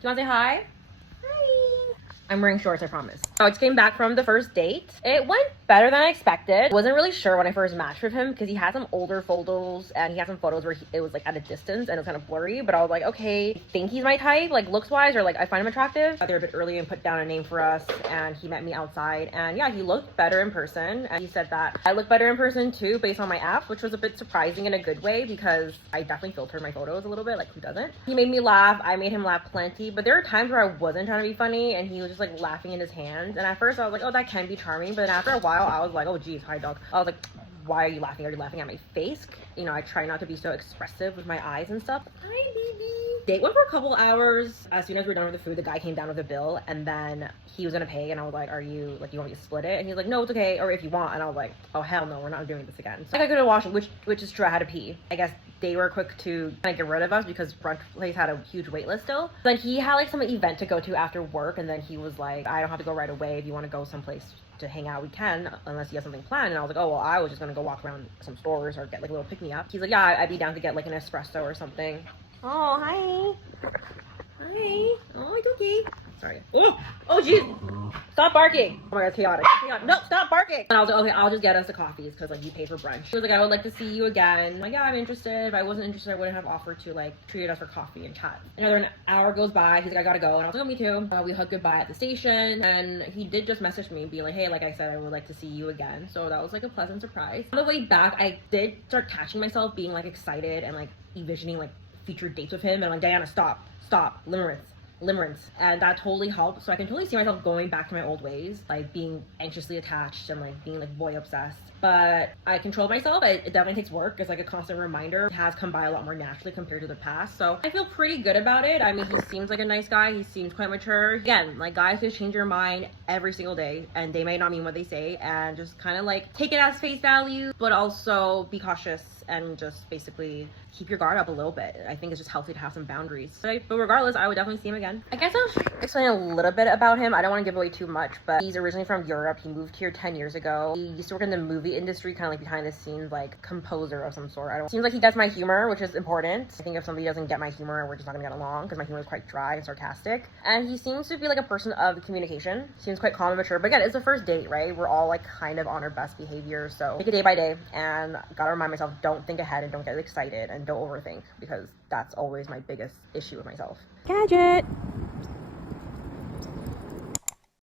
Do you want to say hi? I'm wearing shorts, I promise. So I just came back from the first date. It went better than I expected. Wasn't really sure when I first matched with him because he had some older photos and he had some photos where it was like at a distance and it was kind of blurry. But I was like, okay, I think he's my type, like looks wise, or like I find him attractive. They were a bit early and put down a name for us, and he met me outside. And yeah, he looked better in person. And he said that I look better in person too, based on my app, which was a bit surprising in a good way because I definitely filtered my photos a little bit. Like, who doesn't? He made me laugh. I made him laugh plenty. But there were times where I wasn't trying to be funny and he was just like laughing in his hands. And at first I was like, oh, that can be charming. But then after a while I was like, oh geez, hi dog. I was like, why are you laughing? Are you laughing at my face? You know, I try not to be so expressive with my eyes and stuff. Hi, baby. Date went for a couple hours. As soon as we were done with the food, the guy came down with the bill, and then he was gonna pay, and I was like, are you, like, you want me to split it? And he's like, no, it's okay, or if you want. And I was like, oh, hell no, we're not doing this again. So I go to washroom, which is true, I had to pee. I guess they were quick to kind of get rid of us because brunch place had a huge wait list still. Then he had like some event to go to after work, and then he was like, I don't have to go right away. If you want to go someplace to hang out, we can, unless you have something planned. And I was like, oh, well, I was just gonna go walk around some stores or get like a little pick-me-up. He's like, yeah, I'd be down to get like an espresso or something. Oh, hi. Hi. Oh, it's okay. Sorry. Oh, jeez. Stop barking. Oh my god, it's chaotic. No, stop barking. And I was like, okay, I'll just get us the coffees because like you pay for brunch. He was like, I would like to see you again. I'm like, yeah, I'm interested. If I wasn't interested, I wouldn't have offered to like treat us for coffee and chat. An hour goes by. He's like, I gotta go. And I was like, oh, me too. We hugged goodbye at the station. And he did just message me and be like, hey, like I said, I would like to see you again. So that was like a pleasant surprise. On the way back, I did start catching myself being like excited and like envisioning like future dates with him. And I'm like, Diana, stop, limerence. And that totally helped. So I can totally see myself going back to my old ways, like being anxiously attached and like being like boy obsessed. But I controlled myself. It definitely takes work. It's like a constant reminder. It has come by a lot more naturally compared to the past. So I feel pretty good about it. I mean, he seems like a nice guy. He seems quite mature. Again, like guys just change your mind every single day and they may not mean what they say, and just kind of like take it as face value, but also be cautious and just basically keep your guard up a little bit. I think it's just healthy to have some boundaries. But regardless, I would definitely see him again. I guess I'll explain a little bit about him. I don't want to give away too much, but he's originally from Europe. He moved here 10 years ago. He used to work in the movie industry, kind of like behind the scenes, like composer of some sort. Seems like he gets my humor, which is important. I think if somebody doesn't get my humor, we're just not gonna get along because my humor is quite dry and sarcastic. And he seems to be like a person of communication. Seems quite calm and mature. But again, it's the first date, right? We're all like kind of on our best behavior. So take it day by day, and gotta remind myself, don't think ahead and don't get excited and don't overthink, because that's always my biggest issue with myself. Gadget!